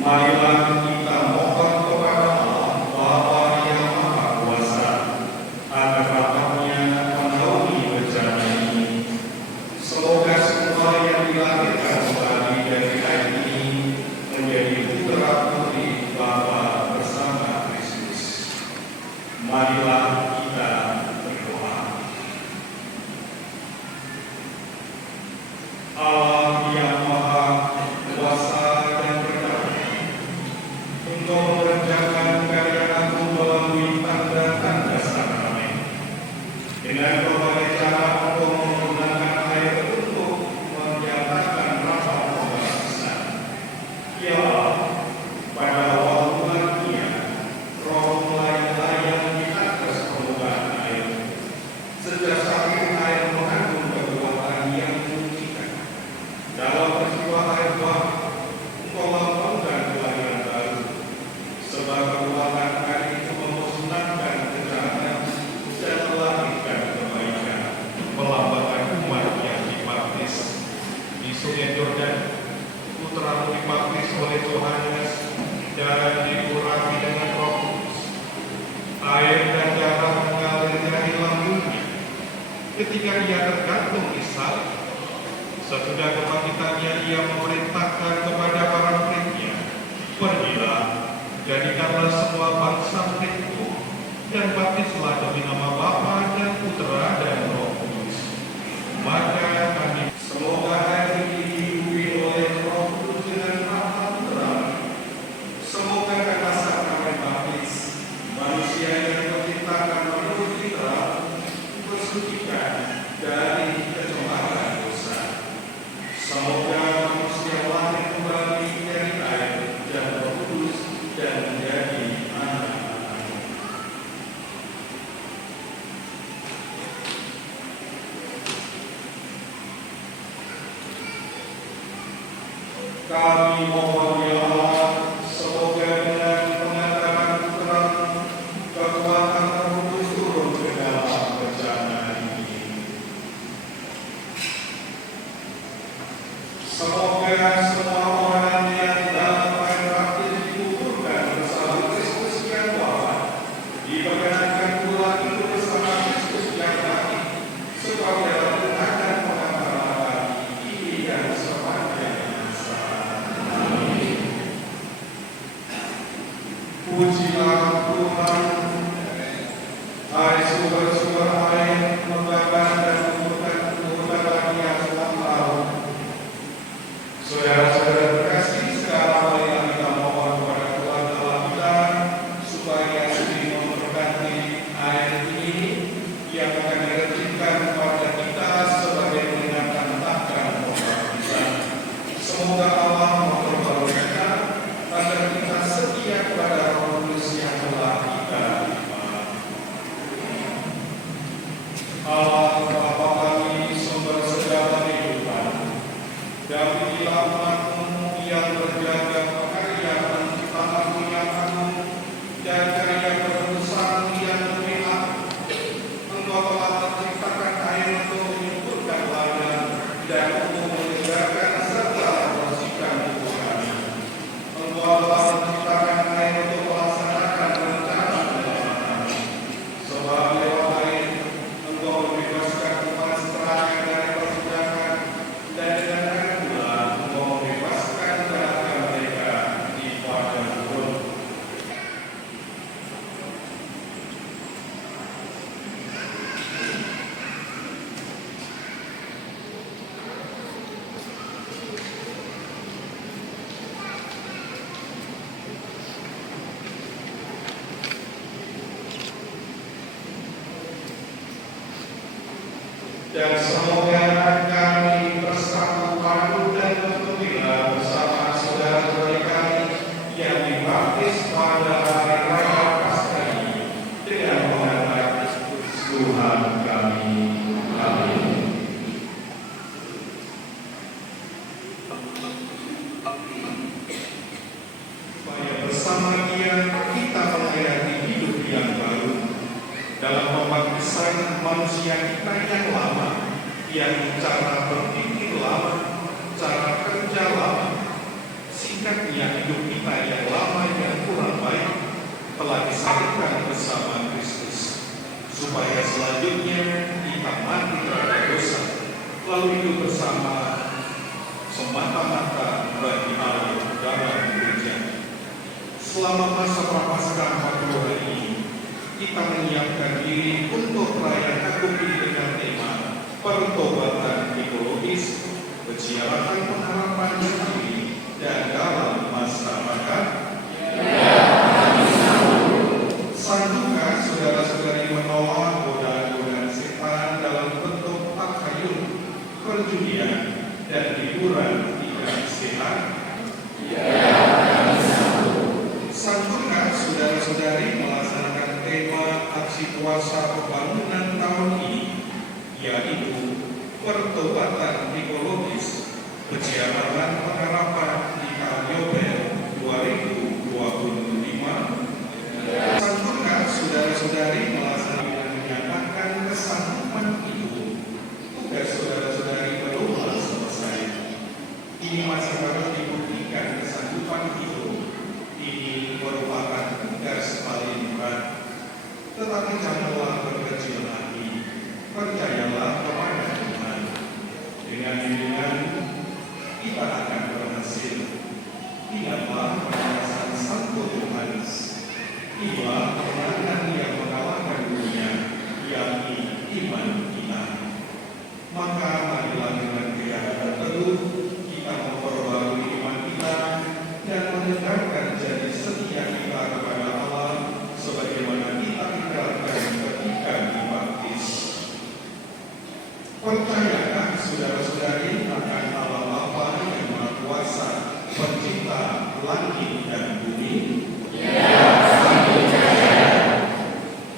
Marilah kita mohon kepada Allah Bapa yang Maha Kuasa agar rahmat-Nya menaungi bencana ini. Semoga semua yang dilahirkan kembali dari air ini menjadi putra putri Bapa bersama Kristus. Marilah kita berdoa. Allah yang Maha Kuasa dan berdaulat, Engkau mengerjakan karya Agung melalui tanda-tanda sakramen. Dengan berbagai cara Engkau menggunakan air untuk menyatakan rasa pembaptisan. Ya Allah, pada awal bulannya, Roh mulai melayang di atas permukaan air. Sejak saat itu air mengandung kekuatan yang menyucikan. Dalam peristiwa air bah, Engkau lambangkan kelahiran baru. Sebab kekuatan air itu memusnahkan kejahatan dan melahirkan kebaikan. Melambangkan umat yang dibaptis di Sungai Yordan. Putramu dibaptis oleh Yohanes dan dikurangi dengan Roh Kudus. Air dan darah mengalir dari lambungnya ketika ia tergantung di salib. Sesudah kebangkitannya ia memerintahkan kepada para muridnya, "Pergilah, jadikanlah semua bangsa muridku, dan baptislah demi nama Bapa dan Putra dan Roh Kudus." Maka kami semoga air ini dihidupi oleh Roh Kudus dengan rahmat terang. Semoga karena sakramen baptis, manusia yang terciptakan menurut fitrah bersucikan dari kecemaran dosa. Semoga manusia lahir kembali dari air dan Roh Kudus dan menjadi anak-anak. Kami mohon ya Allah, semoga dengan pengatakan Putra-Mu, kekuatan Roh Kudus turun ke dalam bencana ini. Semoga semua orang yang dalam air baptis dikuburkan bersama Kristus yang wafat, diperkenankan pula hidup bersama Kristus yang mati, sebab dalam akan pengampunan ini dan sepanjang masa. Amin. Pujilah Tuhan. Hai sumber-sumber air, membakar dan mengumpulkan lagi yang selalu. Saudara-saudara terkasih, sekarang marilah kita mohon kepada Tuhan Allah kita supaya sudi memberkati air ini yang akan diterjunkan kepada kita sebagai peringatan takkan pembaptisan. Semoga Allah memperbarui kita agar kita setia kepada Roh Kudus yang telah kita terima. Allah Bapa kami, sumber segala kehidupan, dampingilah umat-Mu yang berjaga karya penciptaan-Mu yang agung dan karya penebusan yang lebih agung. Engkau telah menciptakan air untuk menyuburkan ladang dan untuk menyegarkan serta membersihkan tubuh kami. Engkau telah menciptakan air untuk melaksanakan rencana keselamatan. Sebab lewat air Engkau membebaskan umat seterusnya dari perbudakan, dan dengan air pula Engkau membebaskan dahaga mereka di padang gurun. Dan semoga kami bersatu padu dan bergembira bersama saudara-saudari kami yang dibaptis pada hari raya Paskah ini dengan mengangkat Tuhan kami. Amin. Supaya bersama Dia kita menghayati hidup yang baru dalam pembaptisan manusia kita yang lama, yang cara berpikir lama, cara kerja lama, sikap singkatnya hidup kita yang lama yang kurang baik telah disalibkan bersama Kristus, supaya selanjutnya kita mati terhadap dosa, lalu hidup bersama semata-mata bagi Allah dalam gereja. Selama masa prapaskah 40 hari ini, kita menyiapkan diri untuk perayaan Agung ini dengan tema pertobatan ekologis, penziarahan pengharapan diri dan dalam masyarakat. Sanggupkah saudara-saudari menolak godaan-godaan setan dalam bentuk takhayul, perjudian, dan hiburan tidak sehat? Sanggupkah saudara-saudari melaksanakan tema aksi puasa pembangunan tahun ini, yaitu pertobatan ekologis, penziarahan pengharapan di tahun Yobel 2025? Sanggupkah saudara-saudari melaksanakan dan menyatakan kesanggupan itu? Tugas saudara-saudari belum selesai. Ini masih harus dibuktikan kesanggupan itu. Ini merupakan tugas paling berat. Tetapi janganlah berkecil hati. Percayalah kepada Tuhan. Dengan bimbingan kita akan berhasil. Ingatlah perkataan Santo Yohanes. Inilah kemenangan yang mengalahkan dunia, yakni iman kita. Maka marilah dengan kehadiran teguh kita memperbarui iman kita dan menegakkan janji setia kita kepada Allah sebagaimana kita tinggalkan ketika dibaptis. Percayakah saudara-saudari akan Allah Bapa yang Maha Kuasa, Pencipta langit dan bumi?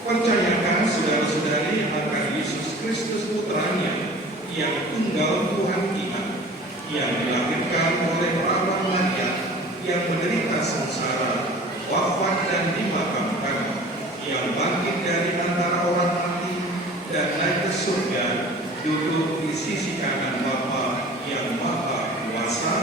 Percayakan saudara-saudari akan Yesus Kristus Putranya yang tunggal Tuhan kita, yang dilahirkan oleh perawan Maria, yang menderita sengsara, wafat dan dimakamkan, yang bangkit dari antara orang mati dan naik ke surga, duduk di sisi kanan Bapa yang Maha Kuasa?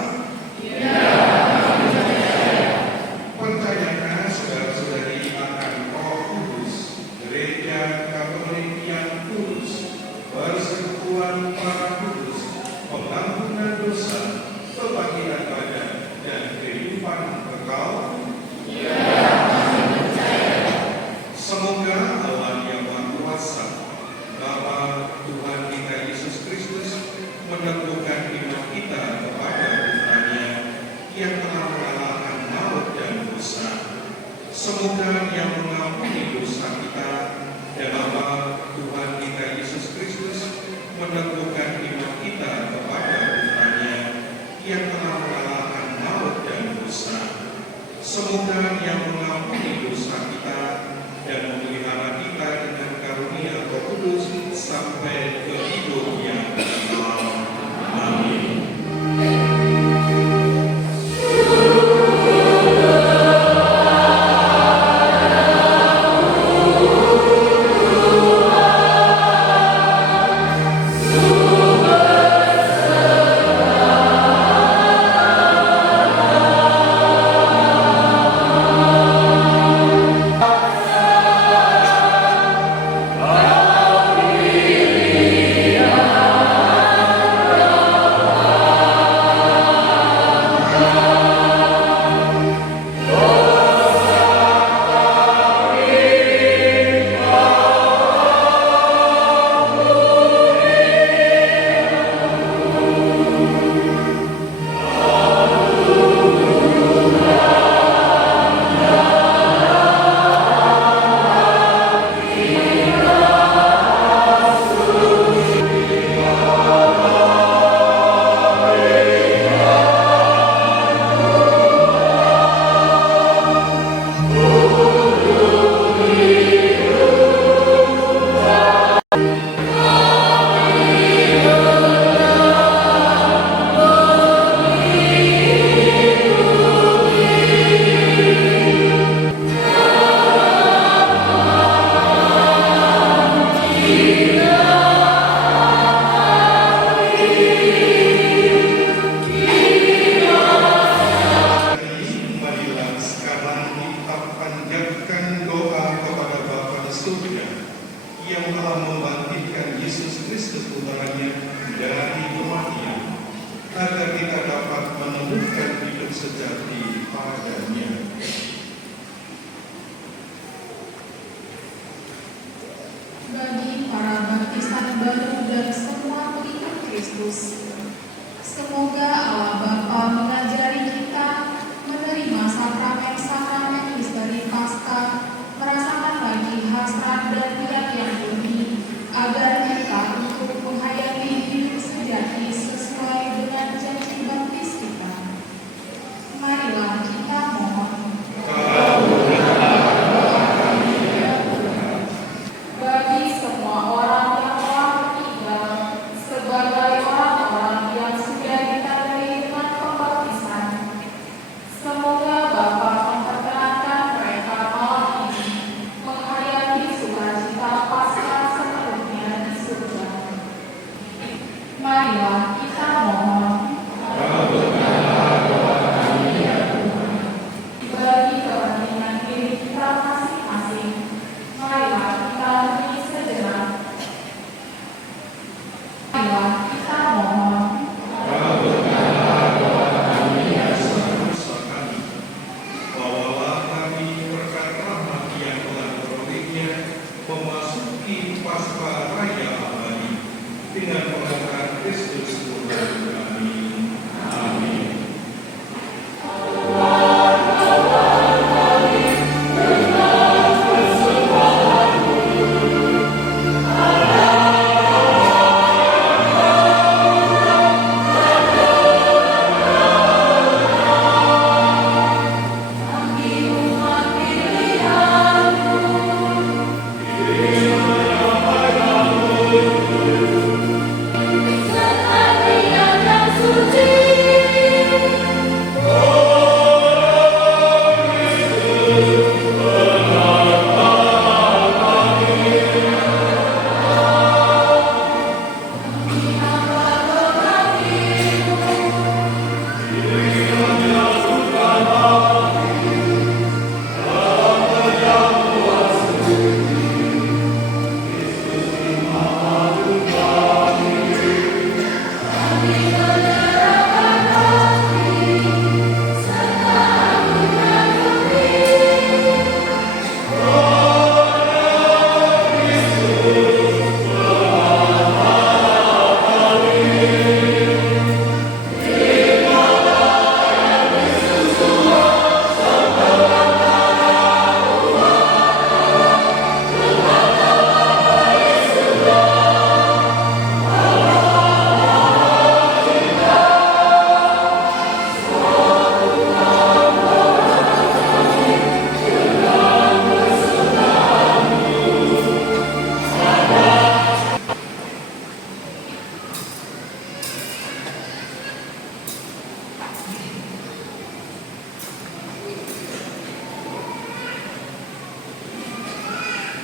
Percayakan saudara-saudari akan Roh Kudus, Gereja Katolik yang kudus, persekutuan para kudus, pengampunan dosa, kebangkitan badan, dan kehidupan kekal? Semoga Allah yang Maha Kuasa, Bapa Tuhan kita Yesus Kristus, meneguhkan iman kita kepada Putranya yang telah mengalahkan maut dan dosa. Semoga yang mengampuni dosa kita dan Bapa Tuhan kita Yesus Kristus meneguhkan iman kita kepada Putranya yang telah mengalahkan maut dan dosa. Semoga yang mengampuni dosa kita dan memelihara kita dengan karunia Roh Kudus sampai ke hidup yang kekal. Amin. Kristus. Semoga Allah Bapa mengajari kita menerima sakramen-sakramen misteri Paskah, merasakan lagi hasrat dan niat yang tinggi, agar kita untuk menghayati hidup sejati sesuai dengan janji baptis kita. Marilah kita mohon. Bagi semua orang yang telah meninggal, sebagai orang-orang yang sudah ditandai dengan pembaptisan, semoga Bapa memperkenankan mereka malam ini menghayati sukacita Paskah sepenuhnya di surga. Marilah kita mohon. Bagi kepentingan diri kita masing-masing, marilah kita beri sejenak. Marilah kita mohon. Bawalah kami berkat rahmat yang telah berolehnya memasuki Paskah Raya abadi dengan mengangkat Kristus Tuhan kami. Amin.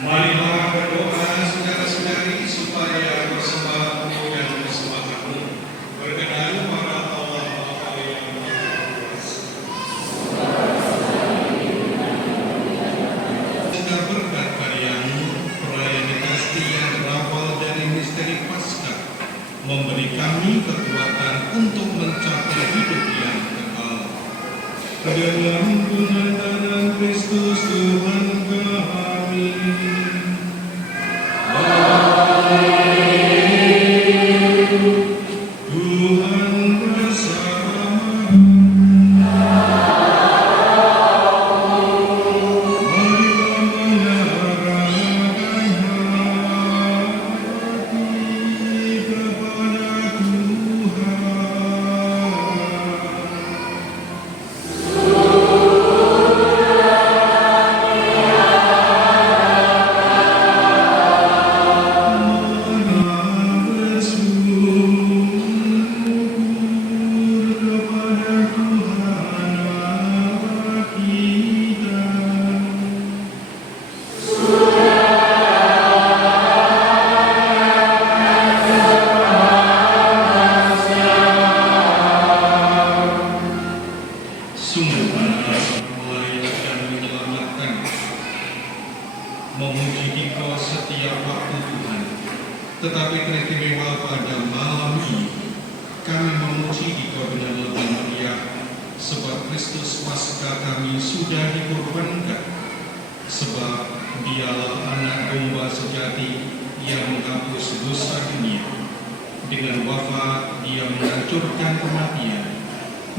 Marilah berdoa saudara-saudari supaya persembahanmu dan persembahanmu berkenan pada Allah Bapa yang Maha Kuasa. Semoga berkat karyamu, perayaan Ekaristi yang berawal dari misteri Paskah memberi kami kekuatan untuk mencapai hidup yang kekal. Dalam pengantaran Kristus Tuhan kami. Tuhan bersama. Marilah menyerahkan hati kepada Tuhan. Memuji Dikau setiap waktu Tuhan, tetapi teristimewa pada malam ini kami memuji Dikau dengan lebih meriah, sebab Kristus Paskah kami sudah dikorbankan, sebab Dialah anak domba sejati yang menghapus dosa dunia. Dengan wafat Dia menghancurkan kematian,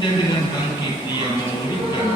dan dengan bangkit Dia memulihkan.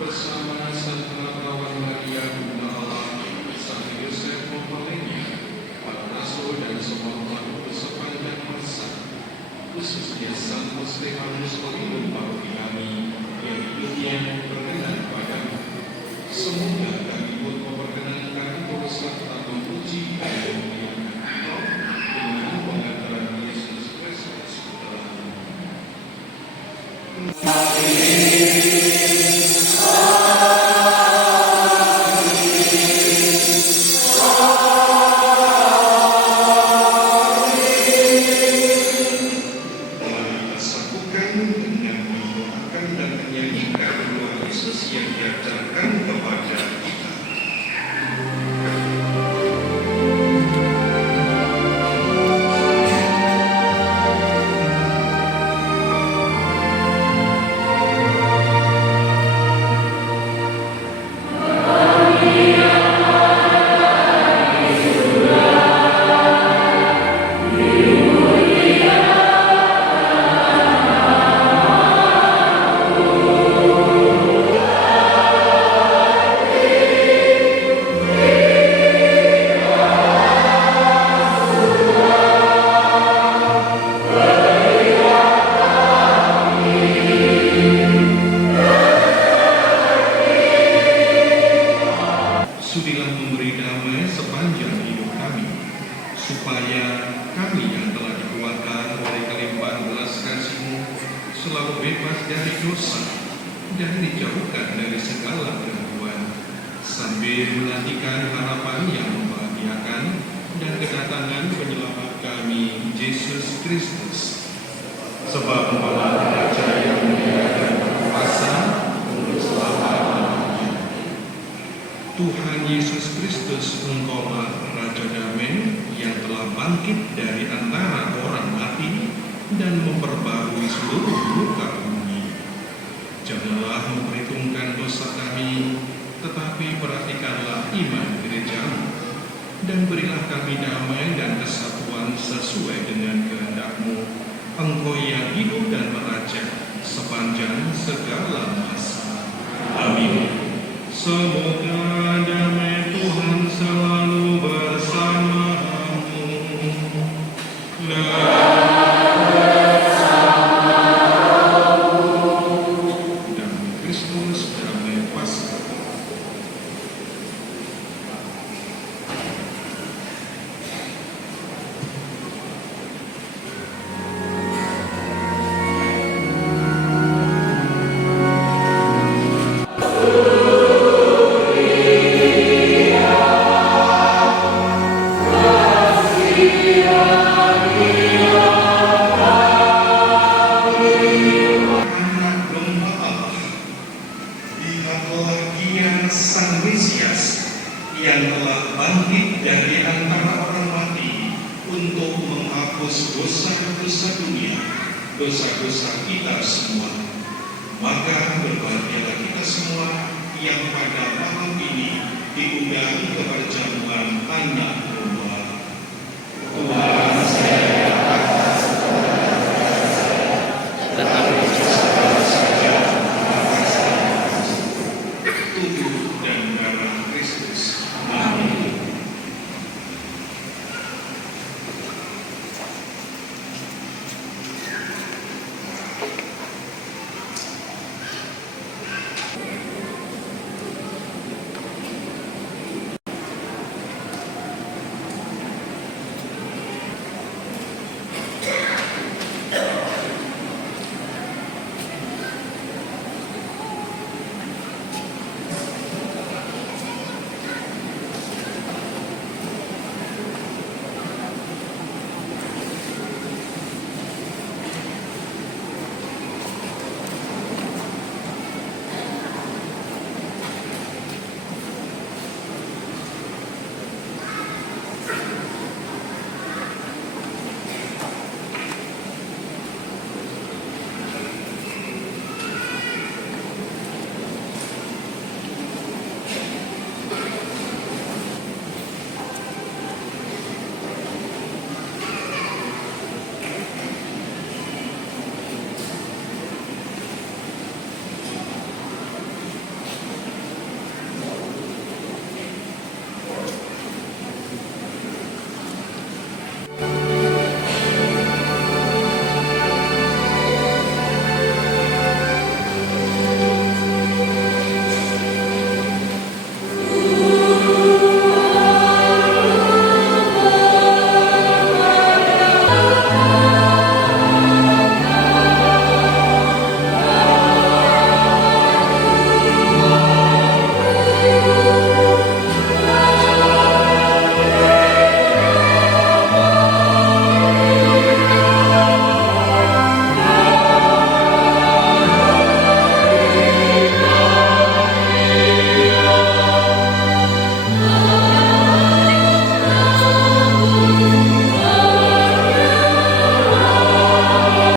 bersama Santa Lawan Maria Bunda Allah, Yosef mempelainya, para rasul dan semua umat sepanjang masa, khususnya Santo Stefanus pelindung paroki kami yang hidupnya berkenan padamu. Semoga kami pun memperkenankan dosa serta memuji dan memuliakan Engkau dengan pengantaran Yesus Kristus Putramu. Sudilah memberi damai sepanjang hidup kami, supaya kami yang telah dikuatkan oleh kelimpahan belas kasih-Mu selalu bebas dari dosa dan dijauhkan dari segala gangguan, sambil menantikan harapan yang membahagiakan dan kedatangan penyelamat kami, Yesus Kristus. Sebab Engkaulah Raja yang mulia dan berkuasa untuk selama-lamanya. Tuhan Yesus Kristus, Engkaulah Raja damai yang telah bangkit dari antara orang mati dan memperbarui seluruh muka bumi. Janganlah memperhitungkan dosa kami, tetapi perhatikanlah iman gereja-Mu, dan berilah kami damai dan kesatuan sesuai dengan kehendak-Mu, Engkau yang hidup dan meraja sepanjang segala masa. Amin. Semoga damai Tuhan selalu bersamamu. Damai Kristus, damai Paskah. Sang Mesias yang telah bangkit dari antara orang mati untuk menghapus dosa-dosa dunia, dosa-dosa kita semua. Maka berbahagialah kita semua yang pada malam ini diundang ke perjamuan anak domba. Tuhan